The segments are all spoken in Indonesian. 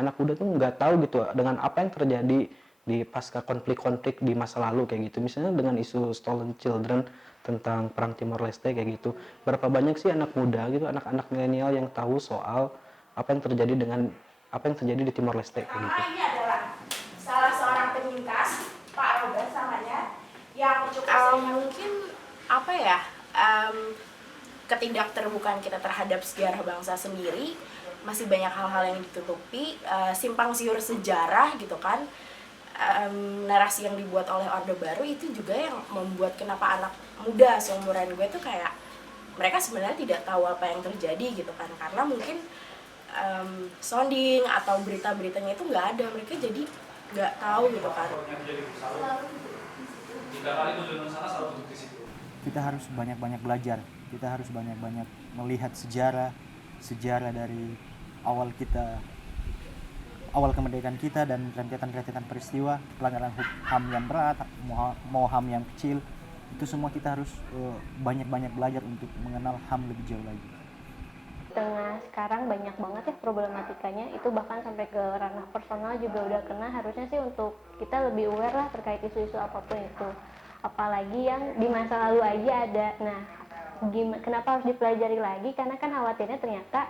anak muda tuh nggak tahu gitu dengan apa yang terjadi di pasca konflik-konflik di masa lalu kayak gitu. Misalnya dengan isu stolen children tentang perang Timor Leste kayak gitu. Berapa banyak sih anak muda gitu, anak-anak milenial yang tahu soal apa yang terjadi di Timor Leste kayak gitu. Karena ini adalah salah seorang penyintas, Pak Robert namanya, yang cukup mungkin apa ya, ketidakterbukaan kita terhadap sejarah bangsa sendiri, masih banyak hal-hal yang ditutupi, simpang siur sejarah gitu kan, narasi yang dibuat oleh Orde Baru itu juga yang membuat kenapa anak muda seumuran gue tuh kayak mereka sebenarnya tidak tahu apa yang terjadi gitu kan, karena mungkin sounding atau berita-beritanya itu nggak ada, mereka jadi nggak tahu gitu kan. Kita harus banyak-banyak belajar, kita harus banyak-banyak melihat sejarah dari awal kemerdekaan kita dan rentetan peristiwa pelanggaran HAM yang berat, mau HAM yang kecil, itu semua kita harus banyak-banyak belajar untuk mengenal HAM lebih jauh lagi. Tengah sekarang banyak banget ya problematikanya, itu bahkan sampai ke ranah personal juga udah kena. Harusnya sih untuk kita lebih aware lah terkait isu-isu apapun itu, apalagi yang di masa lalu aja ada. Nah, kenapa harus dipelajari lagi? Karena kan khawatirnya ternyata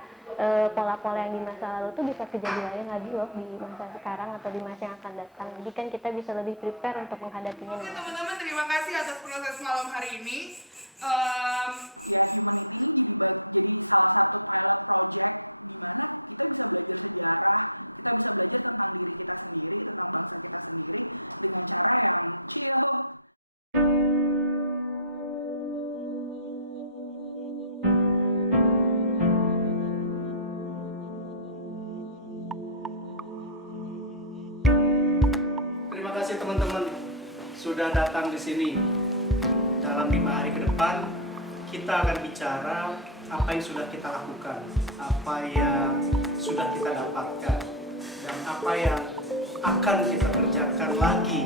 pola-pola yang di masa lalu tuh bisa kejadian lagi loh di masa sekarang atau di masa yang akan datang. Jadi kan kita bisa lebih prepare untuk menghadapinya. Teman-teman, terima kasih atas proses malam hari ini. Terima kasih teman-teman sudah datang di sini. Dalam 5 hari ke depan kita akan bicara apa yang sudah kita lakukan, apa yang sudah kita dapatkan, dan apa yang akan kita kerjakan lagi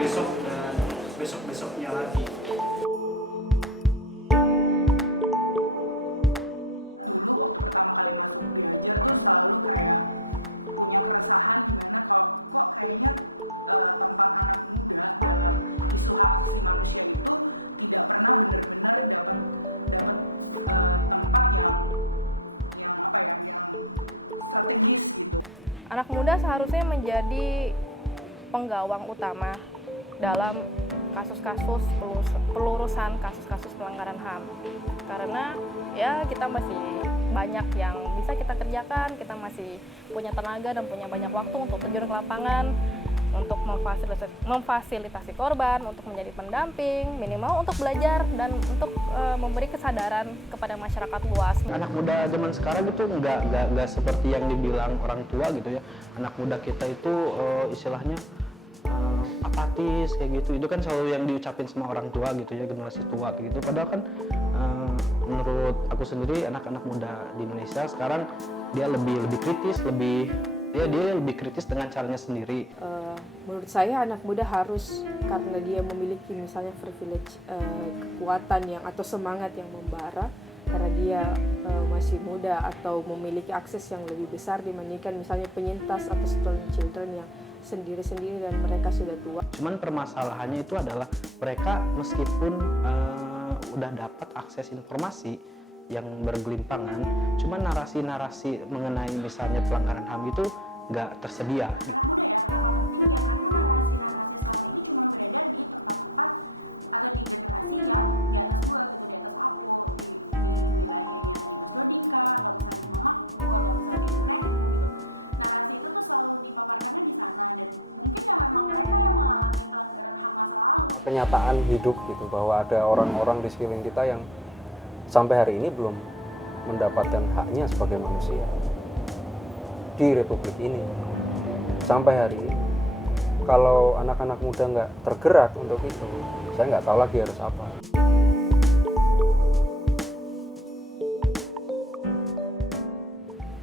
besok dan besok-besoknya lagi. Anak muda seharusnya menjadi penggawang utama dalam kasus-kasus pelurusan kasus-kasus pelanggaran HAM. Karena ya kita masih banyak yang bisa kita kerjakan, kita masih punya tenaga dan punya banyak waktu untuk terjun ke lapangan, untuk memfasilitasi korban, untuk menjadi pendamping, minimal untuk belajar dan untuk memberi kesadaran kepada masyarakat luas. Anak muda zaman sekarang itu nggak seperti yang dibilang orang tua gitu ya. Anak muda kita itu istilahnya apatis kayak gitu. Itu kan selalu yang diucapin sama orang tua gitu ya, generasi tua kayak gitu. Padahal kan menurut aku sendiri anak-anak muda di Indonesia sekarang dia lebih kritis, dia lebih kritis dengan caranya sendiri. Menurut saya anak muda harus, karena dia memiliki misalnya privilege, kekuatan yang atau semangat yang membara, karena dia masih muda atau memiliki akses yang lebih besar dibandingkan misalnya penyintas atau stolen children yang sendiri-sendiri dan mereka sudah tua. Cuman permasalahannya itu adalah mereka meskipun udah dapat akses informasi yang bergelimpangan, cuman narasi-narasi mengenai misalnya pelanggaran HAM itu nggak tersedia gitu. Kenyataan hidup gitu, bahwa ada orang-orang di sekeliling kita yang sampai hari ini belum mendapatkan haknya sebagai manusia di Republik ini. Sampai hari ini kalau anak-anak muda nggak tergerak untuk itu, saya nggak tahu lagi harus apa.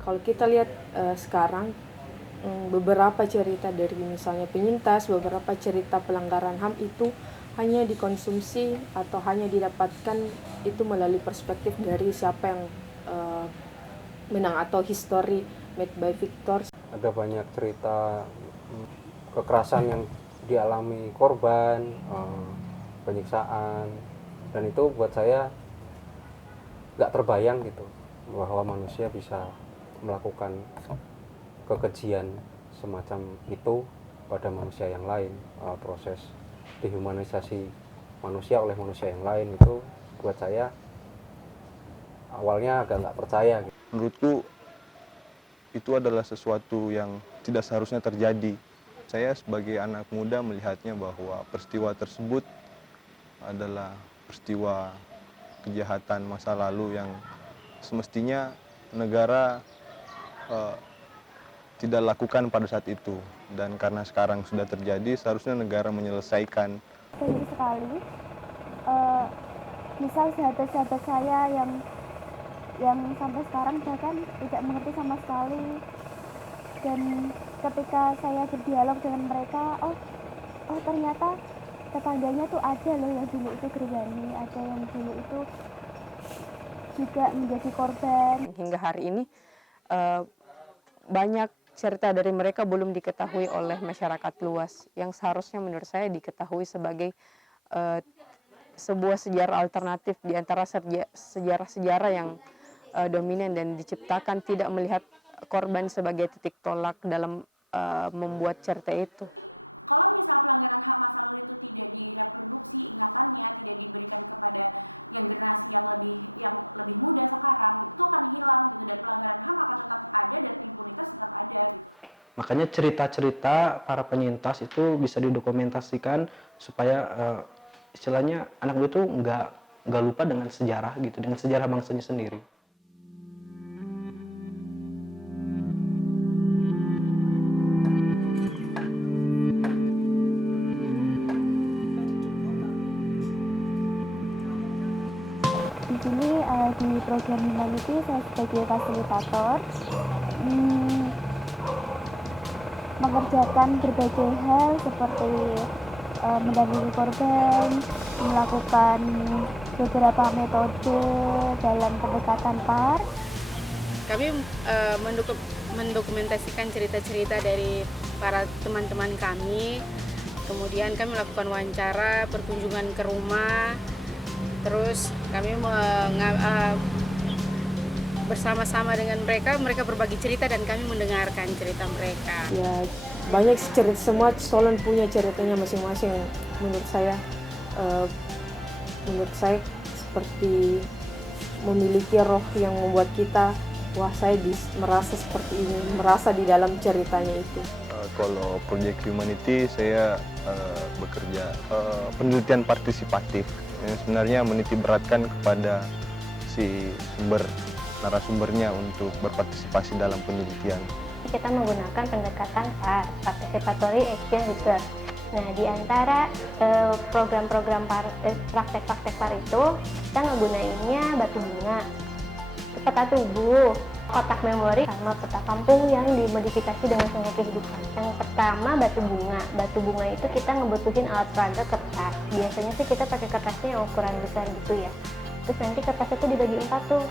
Kalau kita lihat sekarang beberapa cerita dari misalnya penyintas, beberapa cerita pelanggaran HAM itu hanya dikonsumsi atau hanya didapatkan itu melalui perspektif dari siapa yang menang atau history made by victors. ada banyak cerita kekerasan yang dialami korban, penyiksaan, dan itu buat saya nggak terbayang gitu bahwa manusia bisa melakukan kekejian semacam itu pada manusia yang lain. Proses dehumanisasi manusia oleh manusia yang lain itu buat saya awalnya agak nggak percaya. Menurutku itu adalah sesuatu yang tidak seharusnya terjadi. Saya sebagai anak muda melihatnya bahwa peristiwa tersebut adalah peristiwa kejahatan masa lalu yang semestinya negara tidak lakukan pada saat itu, dan karena sekarang sudah terjadi seharusnya negara menyelesaikan. Banyak sekali, misal sahabat-sahabat saya yang sampai sekarang bahkan tidak mengerti sama sekali, dan ketika saya berdialog dengan mereka, oh ternyata tetangganya tuh ada loh yang dulu itu gerbani, ada yang dulu itu juga menjadi korban. Hingga hari ini banyak cerita dari mereka belum diketahui oleh masyarakat luas, yang seharusnya menurut saya diketahui sebagai sebuah sejarah alternatif di antara sejarah-sejarah yang dominan dan diciptakan, tidak melihat korban sebagai titik tolak dalam membuat cerita itu. Makanya cerita-cerita para penyintas itu bisa didokumentasikan supaya istilahnya anak muda itu nggak lupa dengan sejarah gitu, dengan sejarah bangsanya sendiri. Di sini di program Humanity saya sebagai fasilitator mengerjakan berbagai hal seperti mendampingi korban, melakukan beberapa metode dalam pendekatan PAR. Kami mendokumentasikan cerita-cerita dari para teman-teman kami, kemudian kami melakukan wawancara, perkunjungan ke rumah, terus kami bersama-sama dengan mereka berbagi cerita dan kami mendengarkan cerita mereka. Ya, banyak cerita, semua Stolen punya ceritanya masing-masing. Menurut saya seperti memiliki roh yang membuat kita, wah saya merasa seperti ini, merasa di dalam ceritanya itu. Kalau proyek Humanity saya bekerja penelitian partisipatif, yang sebenarnya menitik beratkan kepada si narasumbernya untuk berpartisipasi dalam penelitian. Kita menggunakan pendekatan PAR, Participatory Action Research. Nah, di antara program-program praktek-praktek PAR itu, kita ngegunainnya batu bunga, peta tubuh, kotak memori, sama peta kampung yang dimodifikasi dengan seni kehidupan. Yang pertama batu bunga. Batu bunga itu kita ngebutuhin alat peraga kertas. Biasanya sih kita pakai kertasnya yang ukuran besar gitu ya. Terus nanti kertasnya itu dibagi 4 tuh.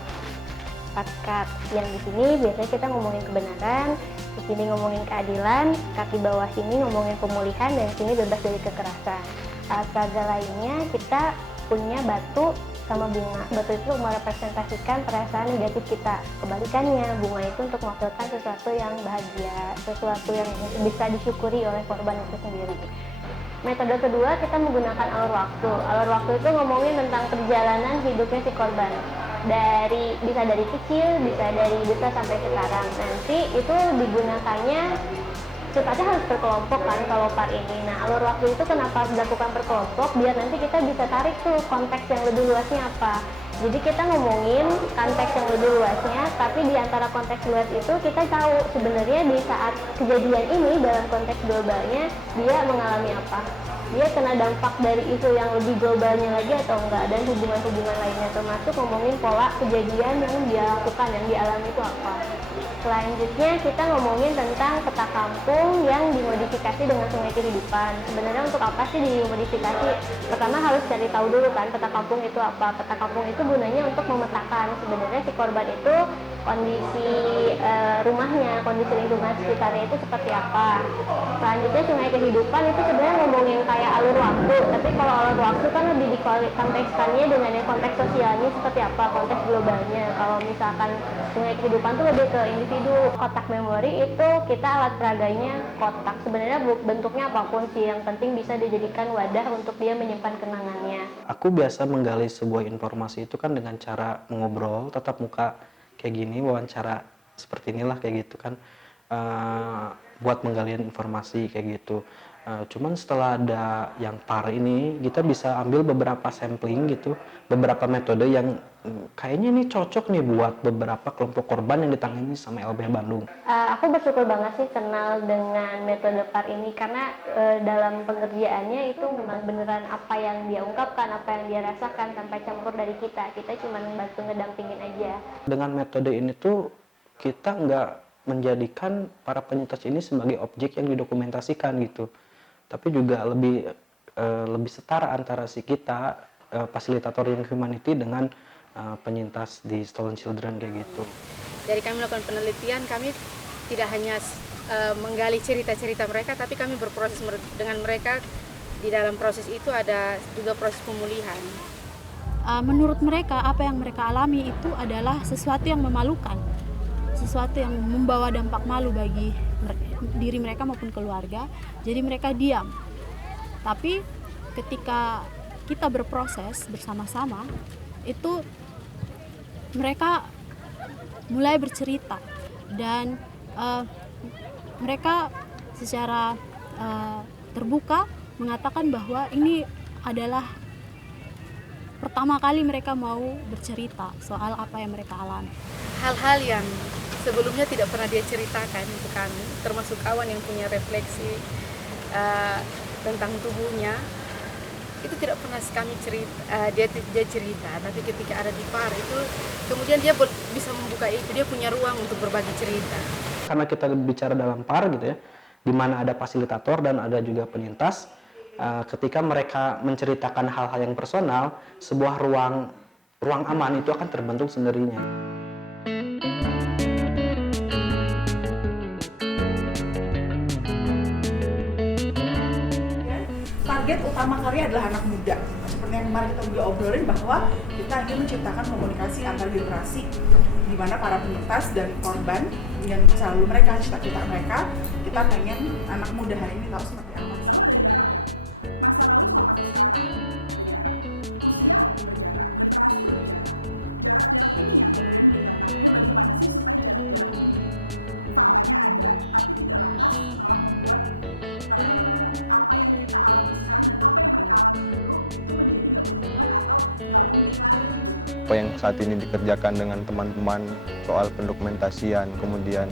4 cut. Yang di sini biasanya kita ngomongin kebenaran, di sini ngomongin keadilan, kaki bawah sini ngomongin pemulihan, dan di sini bebas dari kekerasan. Alat peraga lainnya kita punya batu sama bunga. Batu itu merepresentasikan perasaan negatif kita. Kebalikannya, bunga itu untuk mewakilkan sesuatu yang bahagia, sesuatu yang bisa disyukuri oleh korban itu sendiri. Metode kedua, kita menggunakan alur waktu. Alur waktu itu ngomongin tentang perjalanan hidupnya si korban. Bisa dari kecil, bisa dari besar sampai sekarang. Nanti itu digunakannya sifatnya harus berkelompok kan kalau PAR ini. Nah, alur waktu itu kenapa dilakukan berkelompok? Biar nanti kita bisa tarik tuh konteks yang lebih luasnya apa. Jadi kita ngomongin konteks yang lebih luasnya, tapi di antara konteks luas itu kita tahu sebenarnya di saat kejadian ini dalam konteks globalnya dia mengalami apa. dia kena dampak dari isu yang lebih globalnya lagi atau enggak, dan hubungan-hubungan lainnya, termasuk ngomongin pola kejadian yang dia lakukan, yang dialami itu apa. Selanjutnya kita ngomongin tentang peta kampung yang dimodifikasi dengan sungai kehidupan. Sebenarnya untuk apa sih dimodifikasi? Pertama harus cari tahu dulu kan peta kampung itu apa. Peta kampung itu gunanya untuk memetakan sebenarnya si korban itu kondisi rumahnya, kondisi lingkungan sekitarnya itu seperti apa. Selanjutnya sungai kehidupan itu sebenarnya ngomongin kayak alur waktu, tapi kalau alur waktu kan lebih dikontekskannya dengan yang konteks sosialnya seperti apa, konteks globalnya. Kalau misalkan sungai kehidupan itu lebih ke individu. Kotak memori itu kita alat peraganya kotak, sebenarnya bentuknya apapun sih, yang penting bisa dijadikan wadah untuk dia menyimpan kenangannya. Aku biasa menggali sebuah informasi itu kan dengan cara mengobrol tatap muka kayak gini, wawancara seperti inilah kayak gitu kan, buat menggalian informasi kayak gitu. Cuman setelah ada yang PAR ini, kita bisa ambil beberapa sampling gitu, beberapa metode yang kayaknya ini cocok nih buat beberapa kelompok korban yang ditangani sama LBH Bandung. Aku bersyukur banget sih kenal dengan metode PAR ini, karena dalam pengerjaannya itu memang beneran apa yang dia ungkapkan, apa yang dia rasakan tanpa campur dari kita cuma membantu ngedampingin aja. Dengan metode ini tuh kita nggak menjadikan para penyintas ini sebagai objek yang didokumentasikan gitu, tapi juga lebih setara antara si kita fasilitator yang humanity dengan penyintas di Stolen Children kayak gitu. Dari kami melakukan penelitian, kami tidak hanya menggali cerita-cerita mereka, tapi kami berproses dengan mereka. Di dalam proses itu ada juga proses pemulihan. Menurut mereka, apa yang mereka alami itu adalah sesuatu yang memalukan, sesuatu yang membawa dampak malu bagi diri mereka maupun keluarga. Jadi mereka diam. Tapi ketika kita berproses bersama-sama, itu mereka mulai bercerita, dan mereka secara terbuka mengatakan bahwa ini adalah pertama kali mereka mau bercerita soal apa yang mereka alami. Hal-hal yang sebelumnya tidak pernah dia ceritakan ke kami, termasuk kawan yang punya refleksi tentang tubuhnya, itu tidak pernah kami cerita, dia cerita, tapi ketika ada di PAR itu kemudian dia bisa membuka itu, dia punya ruang untuk berbagi cerita. Karena kita bicara dalam PAR gitu ya, di mana ada fasilitator dan ada juga penyintas, ketika mereka menceritakan hal-hal yang personal, sebuah ruang aman itu akan terbentuk sendirinya. Target utama karya adalah anak muda. Seperti yang kemarin kita udah obrolin, bahwa kita ingin menciptakan komunikasi antar generasi, di mana para penyintas dan korban yang selalu mereka cita-cita mereka, kita pengen anak muda hari ini tahu seperti apa sih. Apa yang saat ini dikerjakan dengan teman-teman soal pendokumentasian, kemudian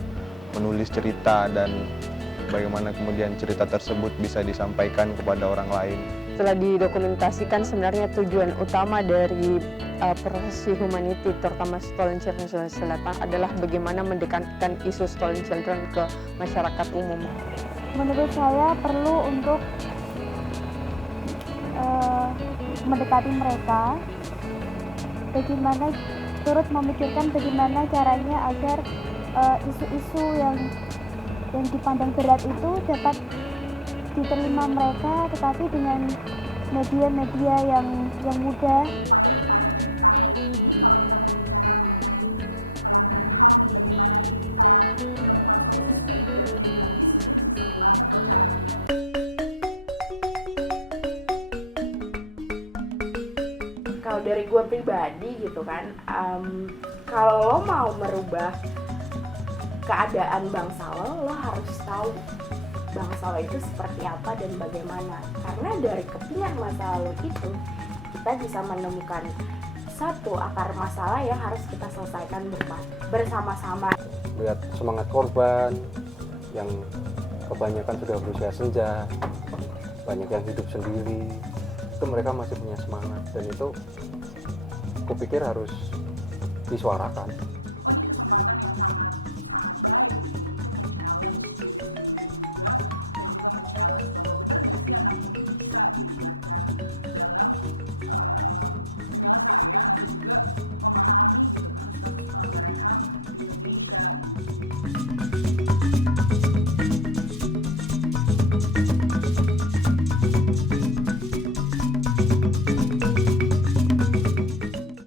menulis cerita, dan bagaimana kemudian cerita tersebut bisa disampaikan kepada orang lain. Setelah didokumentasikan, sebenarnya tujuan utama dari profesi humanity, terutama Stolen Children Sulawesi Selatan, adalah bagaimana mendekatkan isu Stolen Children ke masyarakat umum. Menurut saya perlu untuk mendekati mereka, bagaimana turut memikirkan bagaimana caranya agar isu-isu yang dipandang berat itu dapat diterima mereka, tetapi dengan media-media yang mudah. Kalau dari gue pribadi gitu kan, kalau lo mau merubah keadaan bangsa lo harus tahu bangsa lo itu seperti apa dan bagaimana. Karena dari kepingan masa lalu itu, kita bisa menemukan satu akar masalah yang harus kita selesaikan bersama-sama. Lihat semangat korban yang kebanyakan sudah berusia senja, banyak yang hidup sendiri, itu mereka masih punya semangat, dan itu kupikir harus disuarakan.